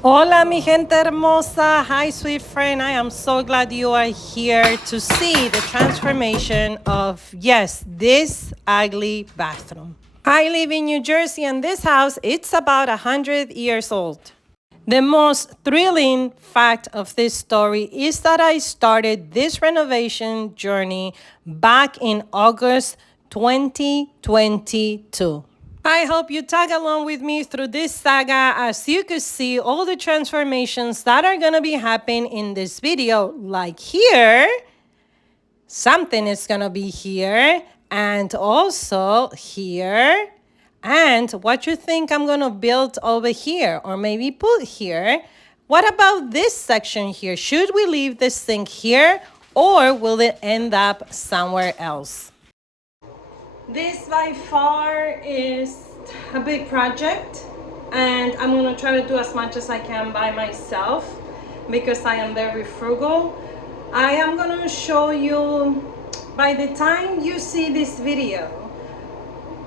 Hola, mi gente hermosa. Hi, sweet friend. I am so glad you are here to see the transformation of, yes, this ugly bathroom. I live in New Jersey, and this house, it's about 100 years old. The most thrilling fact of this story is that I started this renovation journey back in August 2022. I hope you tag along with me through this saga as you could see all the transformations that are gonna be happening in this video. Like here, something is gonna be here, and also here, and what you think I'm gonna build over here or maybe put here. What about this section here? Should we leave this thing here or will it end up somewhere else? This by far is a big project, and I'm gonna try to do as much as I can by myself because I am very frugal. I am gonna show you, by the time you see this video,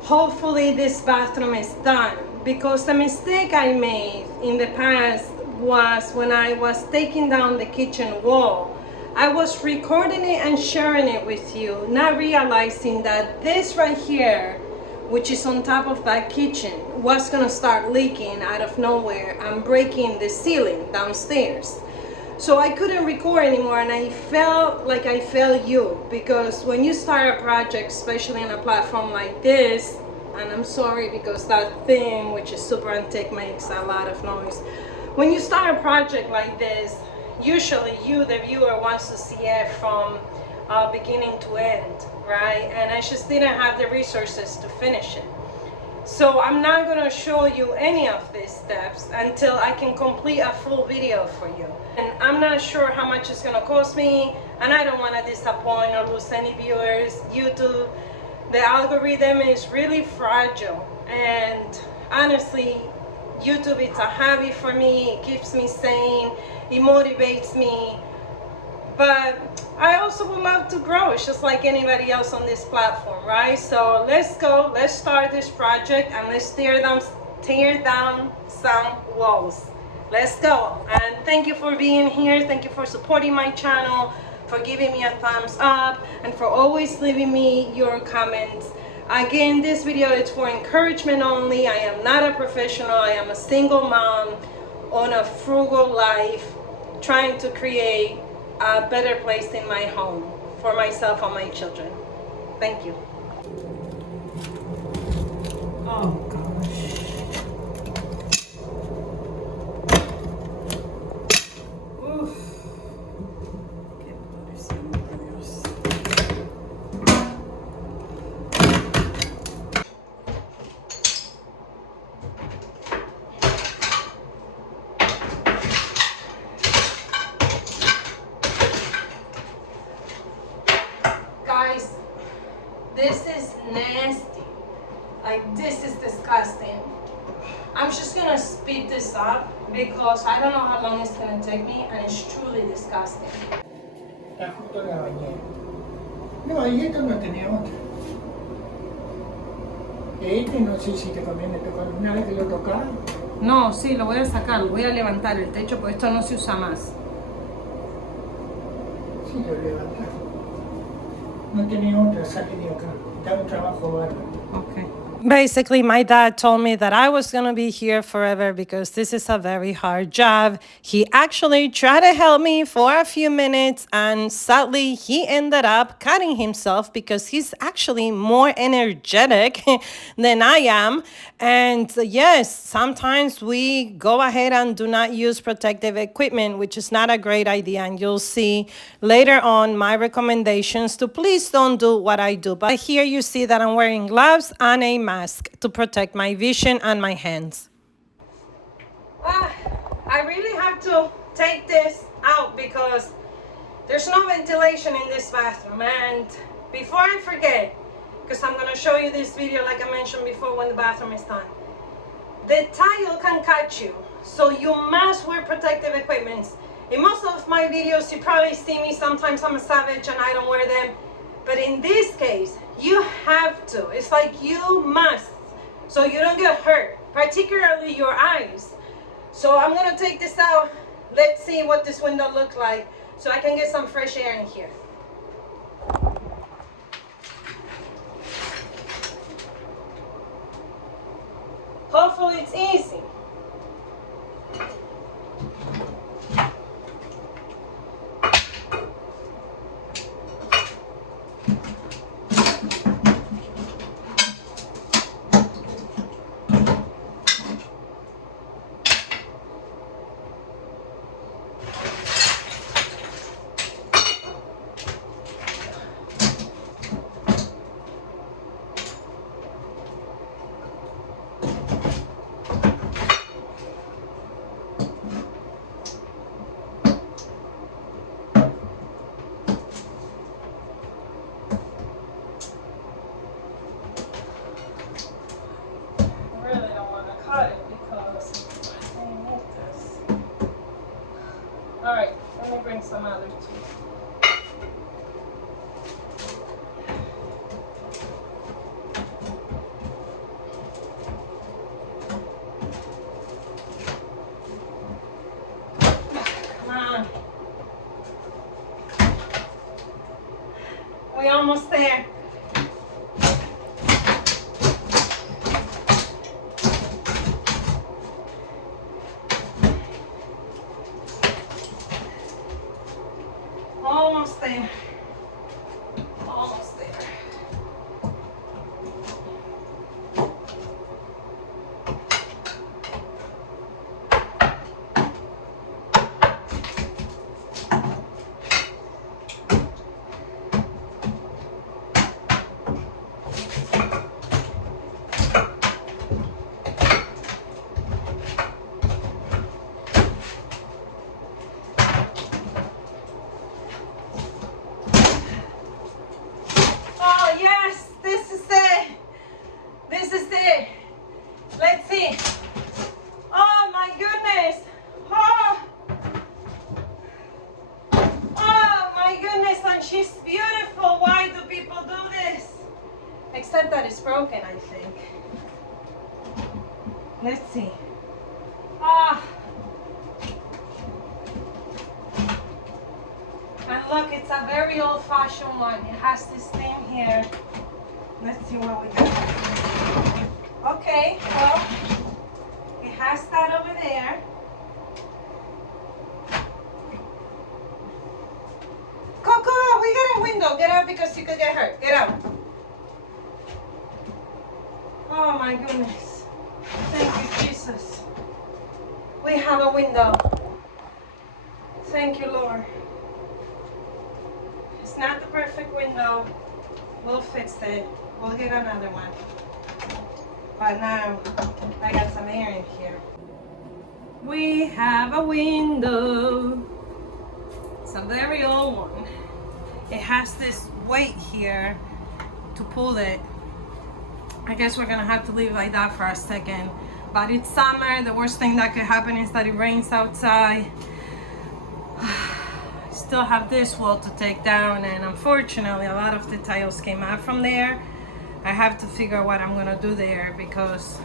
hopefully this bathroom is done, because the mistake I made in the past was when I was taking down the kitchen wall. I was recording it and sharing it with you, not realizing that this right here, which is on top of that kitchen, was gonna start leaking out of nowhere and breaking the ceiling downstairs. So I couldn't record anymore, and I felt like I failed you, because when you start a project, especially on a platform like this, and I'm sorry because that thing, which is super antique, makes a lot of noise. When you start a project like this, usually you, the viewer, wants to see it from beginning to end, right? And I just didn't have the resources to finish it. So I'm not gonna show you any of these steps until I can complete a full video for you. And I'm not sure how much it's gonna cost me, and I don't wanna disappoint or lose any viewers. YouTube, the algorithm is really fragile, and honestly, YouTube, it's a hobby for me. It keeps me sane, it motivates me, but I also would love to grow. It's just like anybody else on this platform, right? So let's go, let's start this project, and let's tear down some walls. Let's go. And thank you for being here. Thank you for supporting my channel, for giving me a thumbs up, and for always leaving me your comments. Again, this video is for encouragement only. I am not a professional. I am a single mom on a frugal life, trying to create a better place in my home for myself and my children. Thank you. Oh gosh. Oof. Qué pobrecito, por Dios. Guys, this is nasty. Like, this is disgusting. I'm just gonna speed this up because I don't know how long it's gonna take me, and it's truly disgusting. Está justo la bañera. No, y esto no tenía otra. Este no sé si te conviene tocar una vez que lo tocas. No, sí, lo voy a sacar, lo voy a levantar el techo porque esto no se usa más. Sí, lo levantas. No tenía otra, salí de acá. Da un trabajo bárbaro. Okay. Basically, my dad told me that I was going to be here forever because this is a very hard job. He actually tried to help me for a few minutes, and sadly, he ended up cutting himself because he's actually more energetic than I am. And yes, sometimes we go ahead and do not use protective equipment, which is not a great idea. And you'll see later on my recommendations to please don't do what I do. But here you see that I'm wearing gloves and a mask to protect my vision and my hands. I really have to take this out because there's no ventilation in this bathroom. And before I forget, because I'm going to show you this video like I mentioned before when the bathroom is done, the tile can cut you, so you must wear protective equipment. In most of my videos, you probably see me, sometimes I'm a savage and I don't wear them. But in this case, you have to. It's like you must, so you don't get hurt, particularly your eyes. So I'm gonna take this out. Let's see what this window looks like so I can get some fresh air in here. Hopefully it's easy. Alright, let me bring some other too. Come on. We're almost there. Almost there. Almost there. Oh yes, this is it. This is it. Let's see. Oh my goodness. Oh. Oh my goodness, and she's beautiful. Why do people do this? Except that it's broken, I think. Let's see. Ah. And look, it's a very old-fashioned one. It has this thing here. Let's see what we got. Okay, well, it has that over there. Coco, we got a window. Get out because you could get hurt. Get out. Oh my goodness. Thank you, Jesus. We have a window. Thank you, Lord. It's not the perfect window. We'll fix it. We'll get another one. But now, I got some air in here. We have a window. It's a very old one. It has this weight here to pull it. I guess we're gonna have to leave like that for a second. But it's summer. The worst thing that could happen is that it rains outside. Still have this wall to take down, and unfortunately a lot of the tiles came out from there. I have to figure out what I'm gonna do there because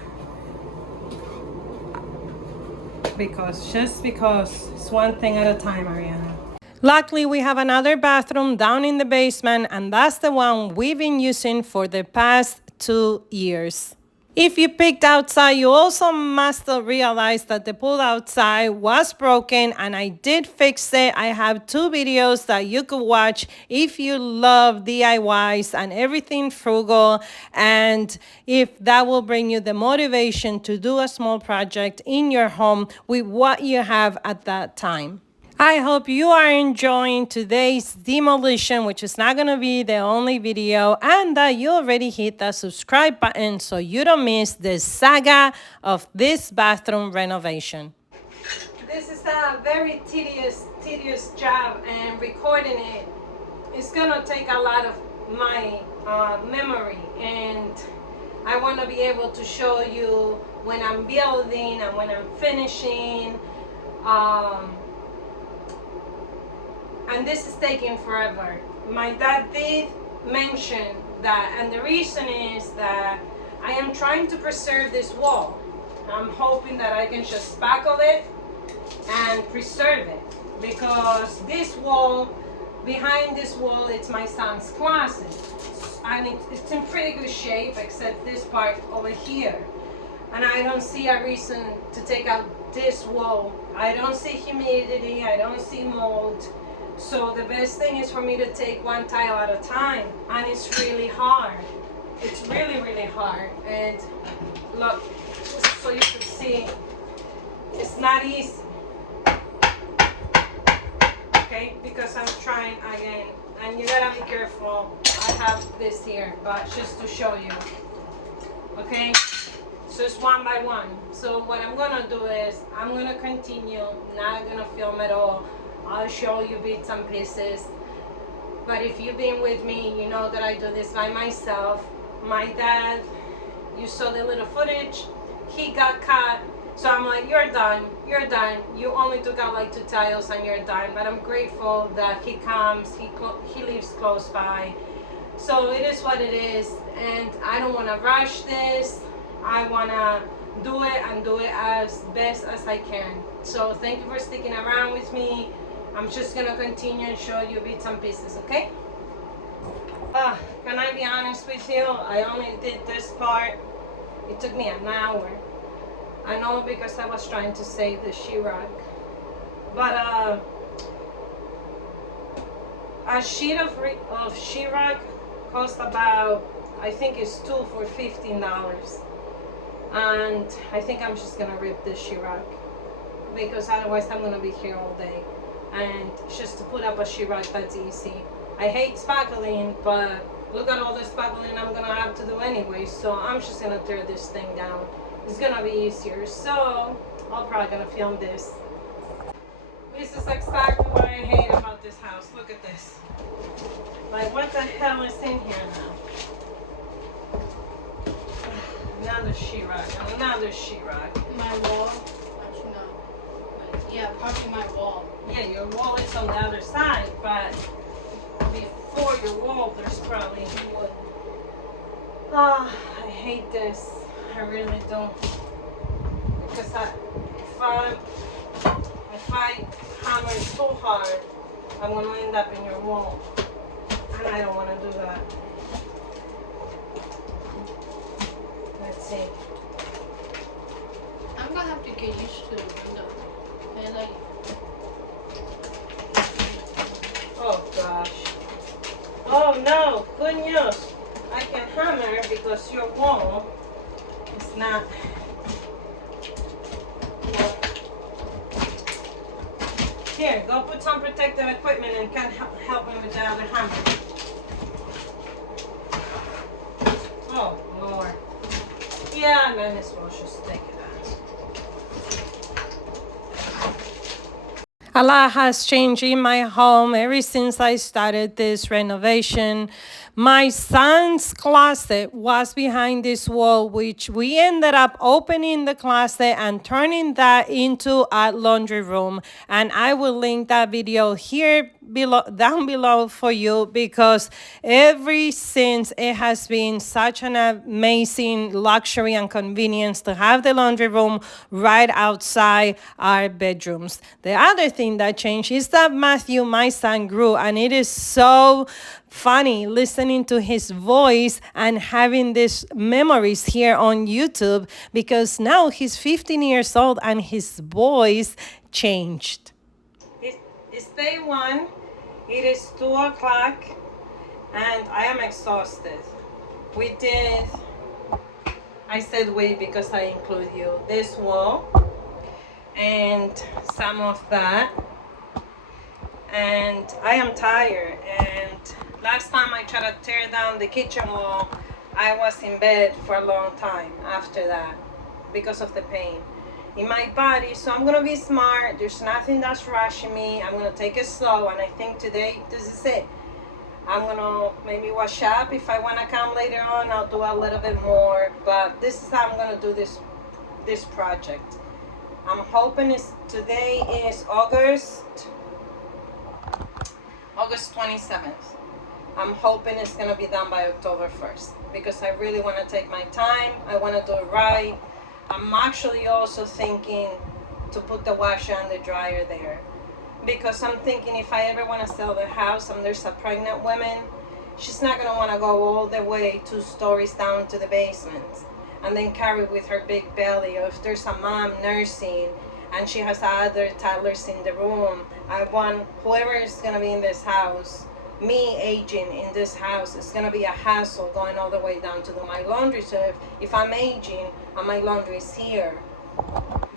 it's one thing at a time, Mariana. Luckily, we have another bathroom down in the basement, and that's the one we've been using for the past 2 years. If you picked outside, you also must have realized that the pool outside was broken, and I did fix it. I have 2 videos that you could watch if you love DIYs and everything frugal, and if that will bring you the motivation to do a small project in your home with what you have at that time. I hope you are enjoying today's demolition, which is not going to be the only video, and that you already hit that subscribe button so you don't miss the saga of this bathroom renovation. This is a very tedious job, and recording it is going to take a lot of my memory, and I want to be able to show you when I'm building and when I'm finishing. And this is taking forever. My dad did mention that, and the reason is that I am trying to preserve this wall. I'm hoping that I can just spackle it and preserve it, because this wall, behind this wall, it's my son's closet, and it's in pretty good shape except this part over here, and I don't see a reason to take out this wall. I don't see humidity, I don't see mold, so the best thing is for me to take one tile at a time, and it's really hard. It's really, really hard. And look, just so you can see, it's not easy. Okay, because I'm trying again, and you gotta be careful. I have this here, but just to show you. Okay, so it's one by one. So what I'm gonna do is I'm gonna continue, not gonna film at all. I'll show you bits and pieces, but if you've been with me, you know that I do this by myself. My dad, you saw the little footage, he got caught, so I'm like, you're done, you only took out like 2 tiles and you're done. But I'm grateful that he comes, he lives close by, so it is what it is, and I don't want to rush this. I want to do it and do it as best as I can. So thank you for sticking around with me. I'm just gonna continue and show you bits and pieces, okay? Can I be honest with you? I only did this part. It took me an hour. I know, because I was trying to save the sheetrock. But a sheet of sheetrock cost about, I think it's 2 for $15. And I think I'm just gonna rip this sheetrock, because otherwise I'm gonna be here all day. And just to put up a sheetrock, that's easy. I hate spackling, but look at all the spackling I'm gonna have to do anyway, so I'm just gonna tear this thing down. It's gonna be easier, so I'm probably gonna film this. This is exactly what I hate about this house. Look at this. Like, what the hell is in here now? Another sheetrock, another sheetrock. My wall? Actually, no. Yeah, probably my wall. Yeah, your wall is on the other side, but before your wall, there's probably wood. Ah, I hate this. I really do. Because if I hammer it too hard, I'm going to end up in your wall. And I don't want to do that. Let's see. I'm gonna have to get used to the window. And like, oh gosh. Oh no, good news. I can hammer because your wall is not. Here, go put some protective equipment and can help me with the other hammer. Oh Lord. Yeah, I might as well just take it out. A lot has changed in my home ever since I started this renovation. My son's closet was behind this wall, which we ended up opening the closet and turning that into a laundry room. And I will link that video here down below for you, because ever since it has been such an amazing luxury and convenience to have the laundry room right outside our bedrooms. The other thing that changed is that Matthew, my son, grew, and it is so funny listening to his voice and having these memories here on YouTube, because now he's 15 years old and his voice changed. It's day one. It is 2 o'clock and I am exhausted. We did, I said we because I include you, this wall and some of that. And I am tired, and last time I tried to tear down the kitchen wall, I was in bed for a long time after that because of the pain in my body. So I'm gonna be smart. There's nothing that's rushing me. I'm gonna take it slow, and I think today this is it. I'm gonna maybe wash up. If I wanna come later on, I'll do a little bit more, but this is how I'm gonna do this project. I'm hoping today is August 27th. I'm hoping it's gonna be done by October 1st, because I really want to take my time. I want to do it right. I'm actually also thinking to put the washer and the dryer there, because I'm thinking if I ever want to sell the house and there's a pregnant woman, she's not going to want to go all the way 2 stories down to the basement and then carry with her big belly. Or if there's a mom nursing and she has other toddlers in the room, I want whoever is going to be in this house, me aging in this house, is going to be a hassle going all the way down to do my laundry. So if I'm aging and my laundry is here,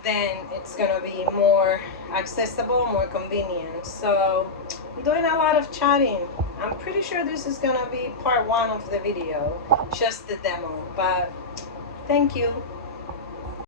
then it's going to be more accessible, more convenient. So I'm doing a lot of chatting. I'm pretty sure this is going to be part 1 of the video, just the demo. But thank you.